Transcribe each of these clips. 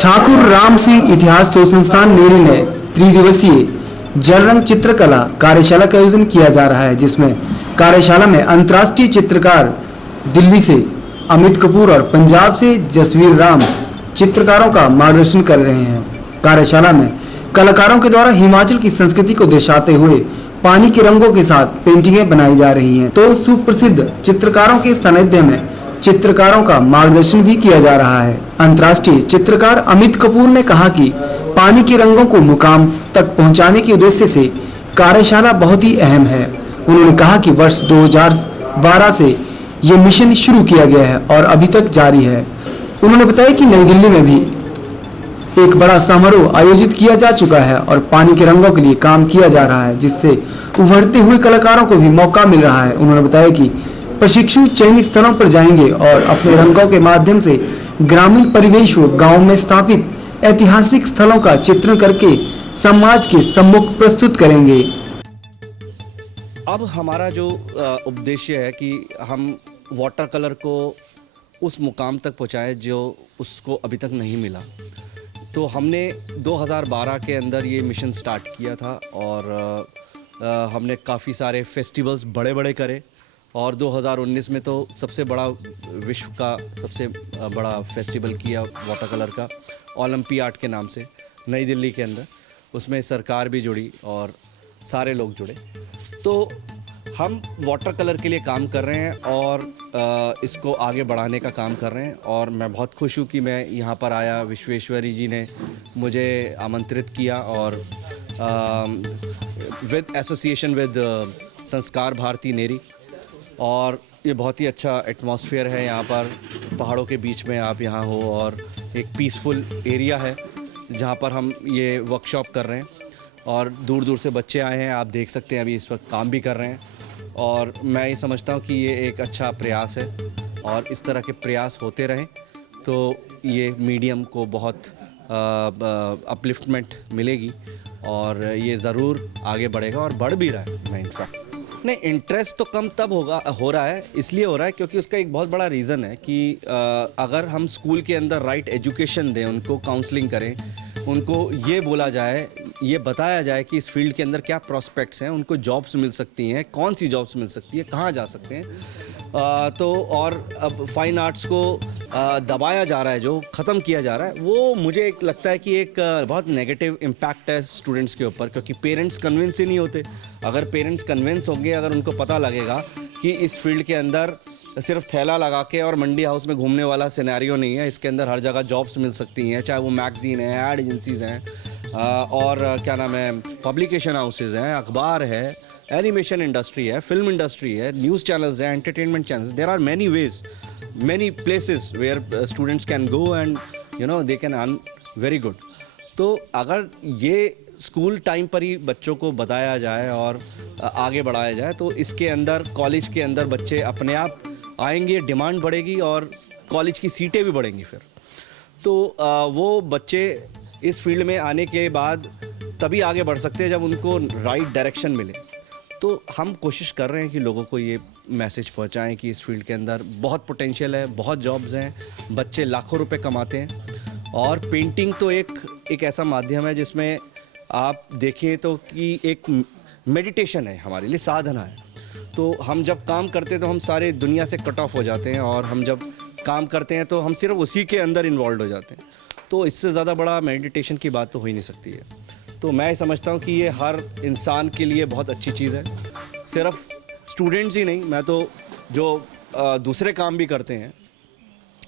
ठाकुर राम सिंह इतिहास शोध संस्थान नेरी ने त्रिदिवसीय जल रंग चित्रकला कार्यशाला का आयोजन किया जा रहा है, जिसमें कार्यशाला में अंतर्राष्ट्रीय चित्रकार दिल्ली से अमित कपूर और पंजाब से जसवीर राम चित्रकारों का मार्गदर्शन कर रहे हैं। कार्यशाला में कलाकारों के द्वारा हिमाचल की संस्कृति को दर्शाते हुए पानी के रंगों के साथ पेंटिंगें बनाई जा रही हैं, तो सुप्रसिद्ध चित्रकारों के सानिध्य में चित्रकारों का मार्गदर्शन भी किया जा रहा है। अंतर्राष्ट्रीय चित्रकार अमित कपूर ने कहा कि पानी के रंगों को मुकाम तक पहुंचाने के उद्देश्य से कार्यशाला बहुत ही अहम है। उन्होंने कहा कि वर्ष 2012 से ये मिशन शुरू किया गया है और अभी तक जारी है। उन्होंने बताया कि नई दिल्ली में भी एक बड़ा समारोह आयोजित किया जा चुका है और पानी के रंगों के लिए काम किया जा रहा है, जिससे उभरते हुए कलाकारों को भी मौका मिल रहा है। उन्होंने बताया कि प्रशिक्षु चयनित स्थलों पर जाएंगे और अपने रंगों के माध्यम से ग्रामीण परिवेश व गांव में स्थापित ऐतिहासिक स्थलों का चित्रण करके समाज के सम्मुख प्रस्तुत करेंगे। अब हमारा जो उद्देश्य है कि हम वाटर कलर को उस मुकाम तक पहुंचाएं जो उसको अभी तक नहीं मिला। तो हमने 2012 के अंदर ये मिशन स्टार्ट किया था और हमने काफ़ी सारे फेस्टिवल्स बड़े बड़े करे और 2019 में तो सबसे बड़ा विश्व का सबसे बड़ा फेस्टिवल किया वाटर कलर का, ओलंपियाड के नाम से, नई दिल्ली के अंदर। उसमें सरकार भी जुड़ी और सारे लोग जुड़े। तो हम वाटर कलर के लिए काम कर रहे हैं और इसको आगे बढ़ाने का काम कर रहे हैं और मैं बहुत खुश हूँ कि मैं यहाँ पर आया। विश्वेश्वरी जी ने मुझे आमंत्रित किया और विद एसोसिएशन विद संस्कार भारती नेरी, और ये बहुत ही अच्छा एटमॉस्फेयर है यहाँ पर। पहाड़ों के बीच में आप यहाँ हो और एक पीसफुल एरिया है जहाँ पर हम ये वर्कशॉप कर रहे हैं और दूर दूर से बच्चे आए हैं। आप देख सकते हैं अभी इस वक्त काम भी कर रहे हैं और मैं ये समझता हूँ कि ये एक अच्छा प्रयास है और इस तरह के प्रयास होते रहें तो ये मीडियम को बहुत अपलिफ्टमेंट मिलेगी और ये ज़रूर आगे बढ़ेगा और बढ़ भी रहा है। मैं इनफैक्ट नहीं, इंटरेस्ट तो कम तब हो रहा है, इसलिए हो रहा है क्योंकि उसका एक बहुत बड़ा रीज़न है कि अगर हम स्कूल के अंदर राइट एजुकेशन दें, उनको काउंसलिंग करें, उनको ये बोला जाए, ये बताया जाए कि इस फील्ड के अंदर क्या प्रॉस्पेक्ट्स हैं, उनको जॉब्स मिल सकती हैं, कौन सी जॉब्स मिल सकती है, कहाँ जा सकते हैं, तो और अब फाइन आर्ट्स को दबाया जा रहा है, जो ख़त्म किया जा रहा है, वो मुझे एक लगता है कि एक बहुत नेगेटिव इम्पैक्ट है स्टूडेंट्स के ऊपर, क्योंकि पेरेंट्स कन्विंस ही नहीं होते। अगर पेरेंट्स कन्विंस होंगे, अगर उनको पता लगेगा कि इस फील्ड के अंदर सिर्फ थैला लगा के और मंडी हाउस में घूमने वाला सिनेरियो नहीं है, इसके अंदर हर जगह जॉब्स मिल सकती हैं, चाहे वो मैगज़ीन है, एड एजेंसीज़ हैं और क्या नाम है, पब्लिकेशन हाउसेज हैं, अखबार है, एनिमेशन इंडस्ट्री है, फिल्म इंडस्ट्री है, न्यूज़ चैनल्स हैं, entertainment channels. There are many ways, many places where students can go and they can earn very good. तो अगर ये स्कूल टाइम पर ही बच्चों को बताया जाए और आगे बढ़ाया जाए तो इसके अंदर, कॉलेज के अंदर बच्चे अपने आप आएंगे, डिमांड बढ़ेगी और कॉलेज की सीटें भी बढ़ेंगी फिर। तो वो बच्चे इस फील्ड में आने के बाद तभी आगे बढ़ सकते हैं जब उनको राइट डायरेक्शन मिले। तो हम कोशिश कर रहे हैं कि लोगों को ये मैसेज पहुंचाएं कि इस फील्ड के अंदर बहुत पोटेंशियल है, बहुत जॉब्स हैं, बच्चे लाखों रुपए कमाते हैं और पेंटिंग तो एक ऐसा माध्यम है जिसमें आप देखें तो कि एक मेडिटेशन है, हमारे लिए साधना है। तो हम जब काम करते हैं तो हम सारे दुनिया से कट ऑफ हो जाते हैं और हम जब काम करते हैं तो हम सिर्फ उसी के अंदर इन्वॉल्व हो जाते हैं। तो इससे ज़्यादा बड़ा मेडिटेशन की बात तो हो ही नहीं सकती है। तो मैं समझता हूँ कि ये हर इंसान के लिए बहुत अच्छी चीज़ है, सिर्फ स्टूडेंट्स ही नहीं, मैं तो जो दूसरे काम भी करते हैं,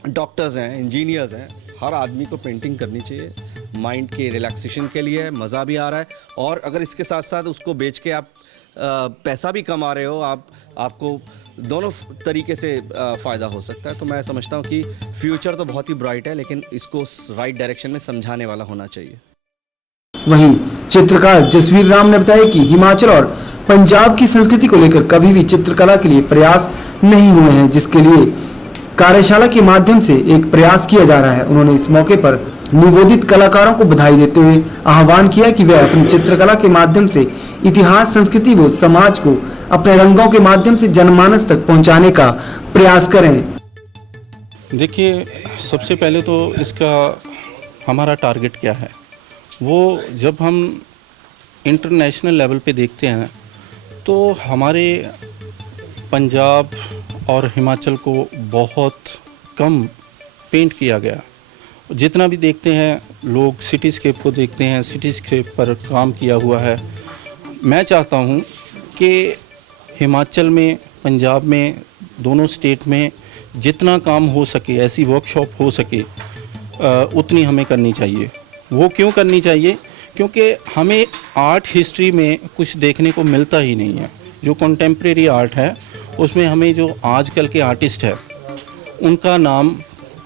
डॉक्टर्स हैं, इंजीनियर्स हैं, हर आदमी को पेंटिंग करनी चाहिए। माइंड के रिलैक्सेशन के लिए है, मज़ा भी आ रहा है और अगर इसके साथ साथ उसको बेच के आप पैसा भी कमा रहे हो, आपको दोनों तरीके से फ़ायदा हो सकता है। तो मैं समझता हूँ कि फ्यूचर तो बहुत ही ब्राइट है, लेकिन इसको राइट डायरेक्शन में समझाने वाला होना चाहिए। वहीं चित्रकार जसवीर राम ने बताया कि हिमाचल और पंजाब की संस्कृति को लेकर कभी भी चित्रकला के लिए प्रयास नहीं हुए हैं, जिसके लिए कार्यशाला के माध्यम से एक प्रयास किया जा रहा है। उन्होंने इस मौके पर निवोदित कलाकारों को बधाई देते हुए आह्वान किया कि वे अपनी चित्रकला के माध्यम से इतिहास, संस्कृति व समाज को अपने रंगों के माध्यम से जनमानस तक पहुंचाने का प्रयास करें। देखिए, सबसे पहले तो इसका हमारा टारगेट क्या है, वो जब हम इंटरनेशनल लेवल पे देखते हैं तो हमारे पंजाब और हिमाचल को बहुत कम पेंट किया गया। जितना भी देखते हैं लोग सिटीस्केप को देखते हैं, सिटीस्केप पर काम किया हुआ है। मैं चाहता हूँ कि हिमाचल में, पंजाब में, दोनों स्टेट में जितना काम हो सके, ऐसी वर्कशॉप हो सके, उतनी हमें करनी चाहिए। वो क्यों करनी चाहिए? क्योंकि हमें आर्ट हिस्ट्री में कुछ देखने को मिलता ही नहीं है। जो कंटेम्प्रेरी आर्ट है उसमें हमें जो आजकल के आर्टिस्ट है उनका नाम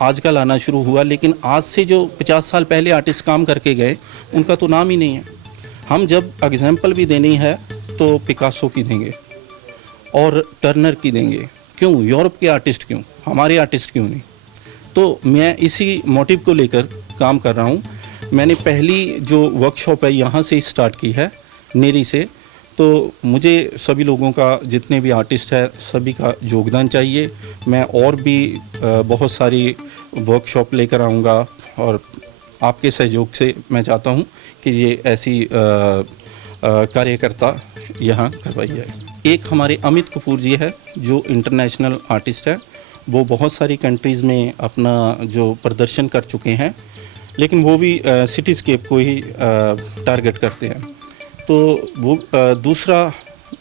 आजकल आना शुरू हुआ, लेकिन आज से जो 50 साल पहले आर्टिस्ट काम करके गए उनका तो नाम ही नहीं है। हम जब एग्जाम्पल भी देनी है तो पिकासो की देंगे और टर्नर की देंगे। क्यों? यूरोप के आर्टिस्ट क्यों, हमारे आर्टिस्ट क्यों नहीं? तो मैं इसी मोटिव को लेकर काम कर रहा हूँ। मैंने पहली जो वर्कशॉप है यहाँ से स्टार्ट की है, नेरी से। तो मुझे सभी लोगों का, जितने भी आर्टिस्ट है, सभी का योगदान चाहिए। मैं और भी बहुत सारी वर्कशॉप लेकर आऊँगा और आपके सहयोग से मैं चाहता हूँ कि ये ऐसी कार्यकर्ता यहाँ करवाई जाए। एक हमारे अमित कपूर जी है जो इंटरनेशनल आर्टिस्ट है, वो बहुत सारी कंट्रीज़ में अपना जो प्रदर्शन कर चुके हैं, लेकिन वो भी सिटीस्केप को ही टारगेट करते हैं। तो वो दूसरा,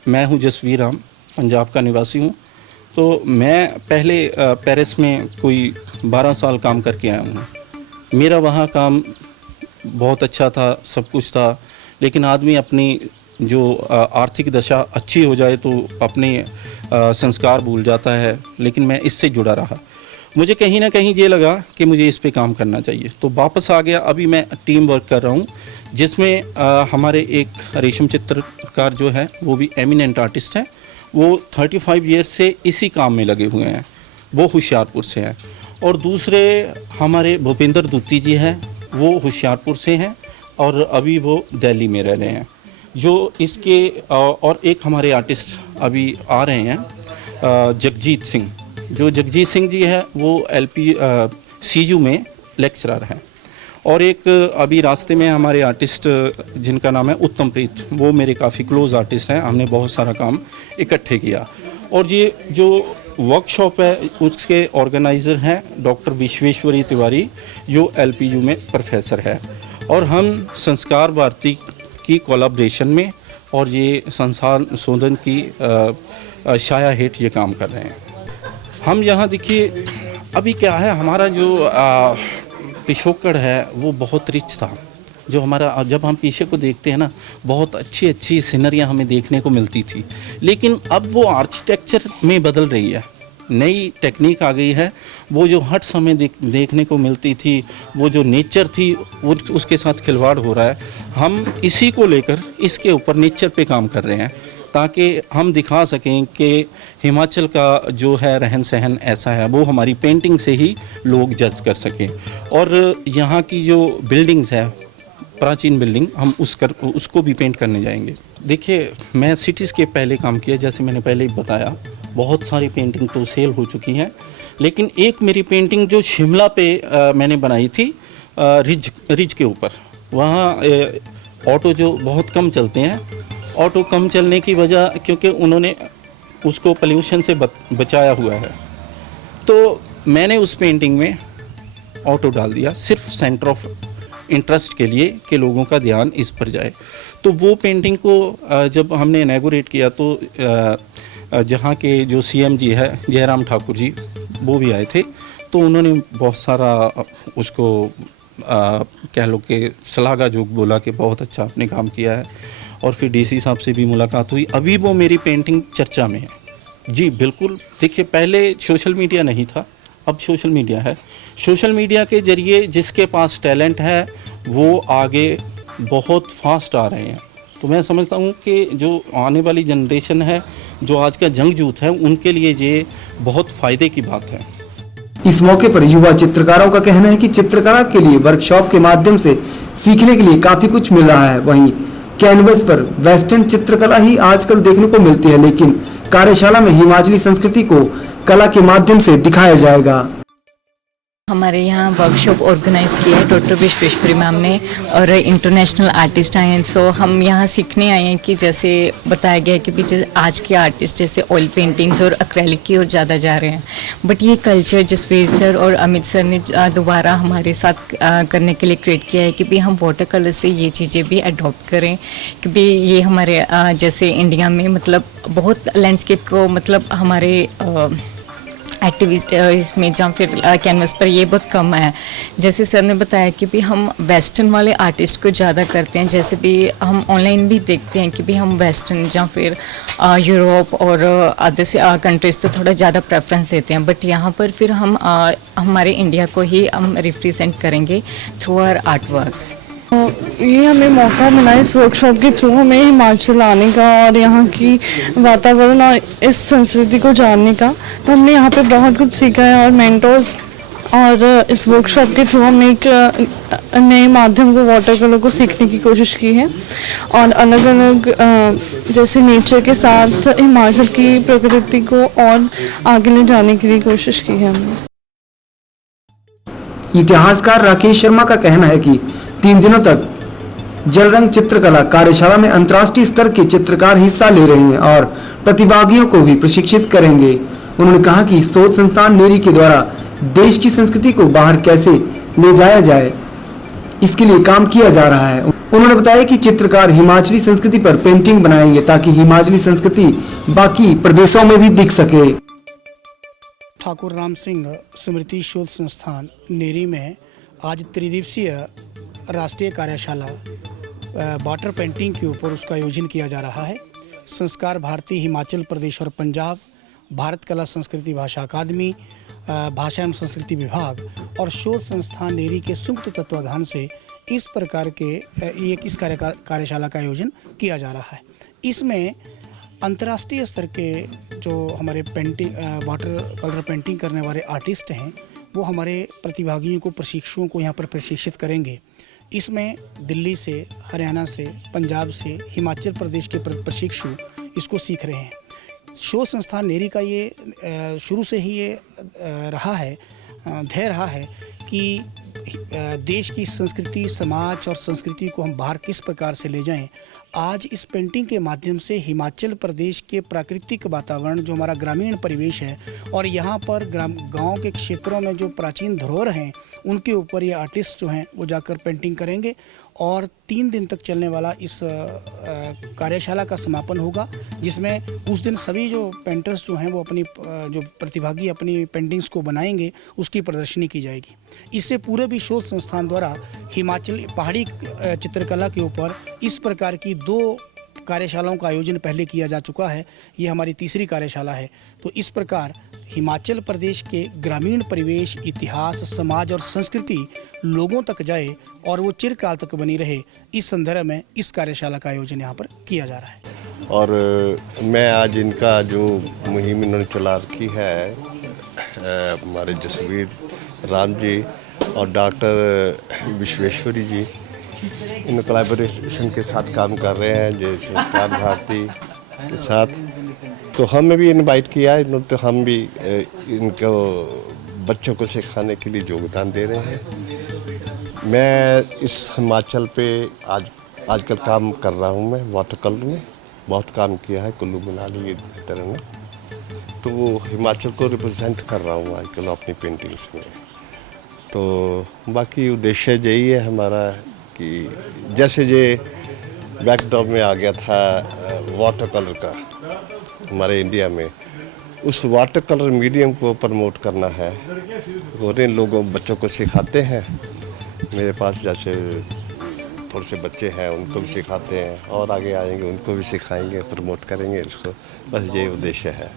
मैं हूँ जसवीर राम, पंजाब का निवासी हूँ। तो मैं पहले पेरिस में कोई 12 साल काम करके आया हूँ। मेरा वहाँ काम बहुत अच्छा था, सब कुछ था, लेकिन आदमी अपनी जो आर्थिक दशा अच्छी हो जाए तो अपने संस्कार भूल जाता है। लेकिन मैं इससे जुड़ा रहा, मुझे कहीं ना कहीं ये लगा कि मुझे इस पे काम करना चाहिए, तो वापस आ गया। अभी मैं टीम वर्क कर रहा हूँ जिसमें हमारे एक रेशम चित्रकार जो है वो भी एमिनेंट आर्टिस्ट है। वो 35 ईयर्स से इसी काम में लगे हुए हैं, वो होशियारपुर से हैं। और दूसरे हमारे भूपेंद्र दुत्ती जी हैं, वो होशियारपुर से हैं और अभी वो दिल्ली में रह रहे हैं। जो इसके और एक हमारे आर्टिस्ट अभी आ रहे हैं, जगजीत सिंह। जो जगजीत सिंह जी है वो LP CU में लेक्चरर हैं। और एक अभी रास्ते में हमारे आर्टिस्ट जिनका नाम है उत्तम प्रीत, वो मेरे काफ़ी क्लोज आर्टिस्ट हैं, हमने बहुत सारा काम इकट्ठे किया। और ये जो वर्कशॉप है उसके ऑर्गेनाइज़र हैं डॉक्टर विश्वेश्वरी तिवारी, जो LPU में प्रोफेसर है। और हम संस्कार भारती की कोलैबोरेशन में और ये संसार शोधन की छाया हेठ ये काम कर रहे हैं। हम यहाँ देखिए, अभी क्या है, हमारा जो पिछोकड़ है वो बहुत रिच था। जो हमारा, जब हम पीछे को देखते हैं ना, बहुत अच्छी अच्छी सीनरियाँ हमें देखने को मिलती थी, लेकिन अब वो आर्किटेक्चर में बदल रही है, नई टेक्निक आ गई है। वो जो हट समय देखने को मिलती थी, वो जो नेचर थी, वो उसके साथ खिलवाड़ हो रहा है। हम इसी को लेकर इसके ऊपर नेचर पे काम कर रहे हैं, ताकि हम दिखा सकें कि हिमाचल का जो है रहन सहन ऐसा है, वो हमारी पेंटिंग से ही लोग जज कर सकें। और यहाँ की जो बिल्डिंग्स है, प्राचीन बिल्डिंग, हम उसको भी पेंट करने जाएंगे। देखिए, मैं सिटीज़ के पहले काम किया, जैसे मैंने पहले ही बताया, बहुत सारी पेंटिंग तो सेल हो चुकी हैं, लेकिन एक मेरी पेंटिंग जो शिमला पे मैंने बनाई थी, रिज के ऊपर, वहाँ ऑटो जो बहुत कम चलते हैं, ऑटो कम चलने की वजह क्योंकि उन्होंने उसको पोल्यूशन से बचाया हुआ है, तो मैंने उस पेंटिंग में ऑटो डाल दिया, सिर्फ सेंटर ऑफ इंटरेस्ट के लिए कि लोगों का ध्यान इस पर जाए। तो वो पेंटिंग को जब हमने इनैगोरेट किया तो जहाँ के जो CM जी है जयराम ठाकुर जी, वो भी आए थे। तो उन्होंने बहुत सारा उसको कह लो कि सलाहजोग बोला कि बहुत अच्छा आपने काम किया है। और फिर DC साहब से भी मुलाकात हुई, अभी वो मेरी पेंटिंग चर्चा में है। जी बिल्कुल, देखिए, पहले सोशल मीडिया नहीं था, अब सोशल मीडिया है। सोशल मीडिया के ज़रिए जिसके पास टैलेंट है वो आगे बहुत फास्ट आ रहे हैं। तो मैं समझता हूँ कि जो आने वाली जनरेशन है, जो आज का जंग यूथ है, उनके लिए ये बहुत फ़ायदे की बात है। इस मौके पर युवा चित्रकारों का कहना है कि चित्रकला के लिए वर्कशॉप के माध्यम से सीखने के लिए काफ़ी कुछ मिल रहा है। वहीं कैनवस पर वेस्टर्न चित्रकला ही आजकल देखने को मिलती है, लेकिन कार्यशाला में हिमाचली संस्कृति को कला के माध्यम से दिखाया जाएगा। हमारे यहाँ वर्कशॉप ऑर्गेनाइज किया है डॉक्टर विश्वेश्वरी मैम ने और इंटरनेशनल आर्टिस्ट आए हैं। सो हम यहाँ सीखने आए हैं कि जैसे बताया गया है कि पीछे आज के आर्टिस्ट जैसे ऑयल पेंटिंग्स और एक्रेलिक की ओर ज़्यादा जा रहे हैं, बट ये कल्चर जसवीर सर और अमित सर ने दोबारा हमारे साथ करने के लिए क्रिएट किया है कि भी हम वाटर कलर से ये चीज़ें भी अडॉप्ट करें कि भी ये हमारे जैसे इंडिया में मतलब बहुत लैंडस्केप को मतलब हमारे एक्टिविस्ट इसमें जहाँ फिर कैनवस पर ये बहुत कम है। जैसे सर ने बताया कि भी हम वेस्टर्न वाले आर्टिस्ट को ज़्यादा करते हैं, जैसे भी हम ऑनलाइन भी देखते हैं कि भी हम वेस्टर्न जहाँ फिर यूरोप और अदर कंट्रीज़ तो थोड़ा ज़्यादा प्रेफरेंस देते हैं, बट यहाँ पर फिर हम हमारे इंडिया को ही हम रिप्रेजेंट करेंगे थ्रू आवर आर्ट वर्क्स। ये हमें मौका मिला इस वर्कशॉप के थ्रू हमें हिमाचल आने का और यहाँ की वातावरण और इस संस्कृति को जानने का। तो हमने यहाँ पे बहुत कुछ सीखा है और मेंटर्स और इस वर्कशॉप के थ्रू हमने एक नए माध्यम को वाटर कलर को सीखने की कोशिश की है और अलग अलग जैसे नेचर के साथ हिमाचल की प्रकृति को और आगे ले जाने के लिए कोशिश की है हमने। इतिहासकार राकेश शर्मा का कहना है कि 3 दिनों तक जलरंग चित्रकला कार्यशाला में अंतर्राष्ट्रीय स्तर के चित्रकार हिस्सा ले रहे हैं और प्रतिभागियों को भी प्रशिक्षित करेंगे। उन्होंने कहा कि शोध संस्थान नेरी के द्वारा देश की संस्कृति को बाहर कैसे ले जाया जाए, इसके लिए काम किया जा रहा है। उन्होंने बताया कि चित्रकार हिमाचली संस्कृति पर पेंटिंग बनाएंगे ताकि हिमाचली संस्कृति बाकी प्रदेशों में भी दिख सके। ठाकुर राम सिंह स्मृति शोध संस्थान नेरी में आज त्रिदिवसीय राष्ट्रीय कार्यशाला वाटर पेंटिंग के ऊपर उसका आयोजन किया जा रहा है। संस्कार भारती हिमाचल प्रदेश और पंजाब, भारत कला संस्कृति भाषा अकादमी, भाषा एवं संस्कृति विभाग और शोध संस्थान नेरी के संयुक्त तत्वाधान से इस प्रकार के इस कार्यशाला का आयोजन किया जा रहा है। इसमें अंतर्राष्ट्रीय स्तर के जो हमारे वाटर कलर पेंटिंग करने वाले आर्टिस्ट हैं वो हमारे प्रतिभागियों को प्रशिक्षुओं को यहाँ पर प्रशिक्षित करेंगे। इसमें दिल्ली से, हरियाणा से, पंजाब से, हिमाचल प्रदेश के प्रशिक्षु इसको सीख रहे हैं। शोध संस्थान नेरी का ये शुरू से ही ये ध्येय रहा है कि देश की संस्कृति, समाज और संस्कृति को हम बाहर किस प्रकार से ले जाएं। आज इस पेंटिंग के माध्यम से हिमाचल प्रदेश के प्राकृतिक वातावरण जो हमारा ग्रामीण परिवेश है और यहाँ पर गांव के क्षेत्रों में जो प्राचीन धरोहर हैं उनके ऊपर ये आर्टिस्ट जो हैं वो जाकर पेंटिंग करेंगे और 3 दिन तक चलने वाला इस कार्यशाला का समापन होगा, जिसमें उस दिन सभी जो पेंटर्स जो हैं वो अपनी जो प्रतिभागी अपनी पेंटिंग्स को बनाएंगे उसकी प्रदर्शनी की जाएगी। इससे पूरे भी शोध संस्थान द्वारा हिमाचल पहाड़ी चित्रकला के ऊपर इस प्रकार की 2 कार्यशालाओं का आयोजन पहले किया जा चुका है। ये हमारी तीसरी कार्यशाला है। तो इस प्रकार हिमाचल प्रदेश के ग्रामीण परिवेश, इतिहास, समाज और संस्कृति लोगों तक जाए और वो चिरकाल तक बनी रहे, इस संदर्भ में इस कार्यशाला का आयोजन यहाँ पर किया जा रहा है। और मैं आज इनका जो मुहिम इन्होंने चला रखी है हमारे जसवीर राम जी और doctor Vishweshwari ji in collaboration के साथ काम कर रहे हैं जैसे संस्कार भारती के साथ, तो हमें भी इनवाइट किया है। तो हम भी इनको बच्चों को सिखाने के लिए योगदान दे रहे हैं। मैं इस हिमाचल पे आजकल काम कर रहा हूँ। मैं वाटर कलर में बहुत काम किया है, कुल्लू मनाली ये तरह में, तो वो हिमाचल को रिप्रेजेंट कर रहा हूँ आजकल अपनी पेंटिंग्स में। तो बाकी उद्देश्य यही है हमारा कि जैसे ये बैकड्रॉप में आ गया था वाटर कलर का हमारे इंडिया में, उस वाटर कलर मीडियम को प्रमोट करना है और इन लोगों बच्चों को सिखाते हैं। मेरे पास जैसे थोड़े से बच्चे हैं उनको भी सिखाते हैं और आगे आएंगे उनको भी सिखाएंगे, प्रमोट करेंगे इसको, बस ये उद्देश्य है।